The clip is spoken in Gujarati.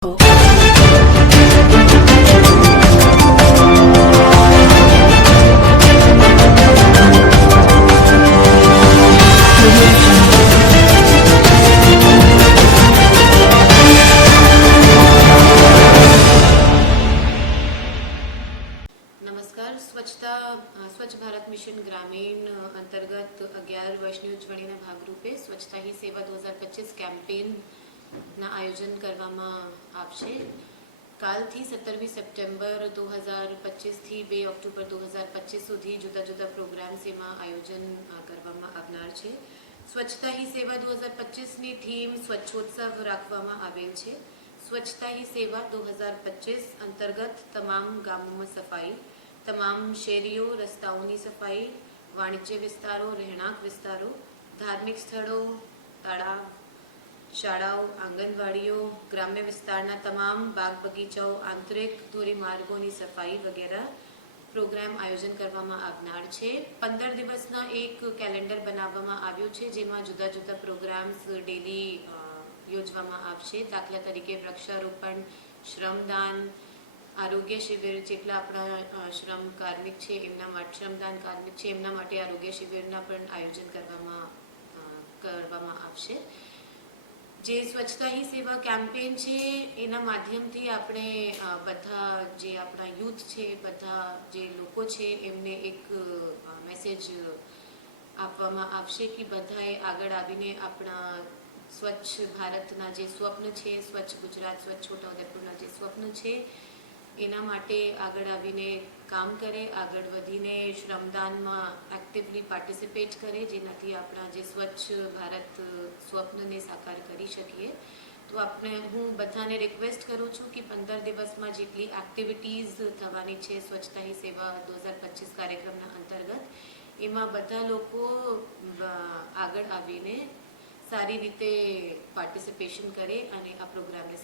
સ્વચ્છતા સ્વચ્છ ભારત મિશન ગ્રામીણ અંતર્ગત અગિયાર વર્ષની ઉજવણીના ભાગરૂપે સ્વચ્છતા હી સેવા દો હજાર પચીસ કેમ્પેન ના આયોજન કરવામાં આવશે કાલથી સત્તરમી સપ્ટેમ્બર દો હજાર પચીસથી બે ઓક્ટોબર દો હજાર પચીસ સુધી જુદા જુદા પ્રોગ્રામ્સ એમાં આયોજન કરવામાં આવનાર છે સ્વચ્છતા હી સેવા દો હજાર પચીસની થીમ સ્વચ્છોત્સવ રાખવામાં આવેલ છે સ્વચ્છતા હી સેવા દો હજાર પચીસ અંતર્ગત તમામ ગામોમાં સફાઈ તમામ શેરીઓ રસ્તાઓની સફાઈ વાણિજ્ય વિસ્તારો રહેણાંક વિસ્તારો ધાર્મિક સ્થળો તળાવ શાળાઓ આંગણવાડીઓ ગ્રામ્ય વિસ્તારના તમામ બાગ બગીચાઓ આંતરિક ધોરીમાર્ગોની સફાઈ વગેરે પ્રોગ્રામ આયોજન કરવામાં આવનાર છે પંદર દિવસના એક કેલેન્ડર બનાવવામાં આવ્યું છે જેમાં જુદા જુદા પ્રોગ્રામ્સ ડેલી યોજવામાં આવશે દાખલા તરીકે વૃક્ષારોપણ શ્રમદાન આરોગ્ય શિબિર જેટલા આપણા શ્રમ કાર્મિક છે એમના માટે શ્રમદાન કાર્મિક છે એમના માટે આરોગ્ય શિબિરના પણ આયોજન કરવામાં કરવામાં આવશે જે સ્વચ્છતા હી સેવા કેમ્પેન છે એના માધ્યમથી આપણે બધા જે આપણા યુથ છે બધા જે લોકો છે એમને એક મેસેજ આપવામાં આવશે કે બધાએ આગળ આવીને આપણા સ્વચ્છ ભારતના જે સ્વપ્ન છે સ્વચ્છ ગુજરાત સ્વચ્છ છોટાઉદેપુરના જે સ્વપ્ન છે એના માટે આગળ આવીને કામ કરે આગળ વધીને શ્રમદાનમાં એક્ટિવલી પાર્ટિસિપેટ કરે જેનાથી આપણા જે સ્વચ્છ ભારત સ્વપ્નને સાકાર કરી શકીએ તો આપણે હું બધાને રિક્વેસ્ટ કરું છું કે પંદર દિવસમાં જેટલી એક્ટિવિટીઝ થવાની છે સ્વચ્છતાની સેવા દો હજાર પચીસ કાર્યક્રમના અંતર્ગત એમાં બધા લોકો આગળ આવીને સારી રીતે પાર્ટિસિપેશન કરે અને આ પ્રોગ્રામને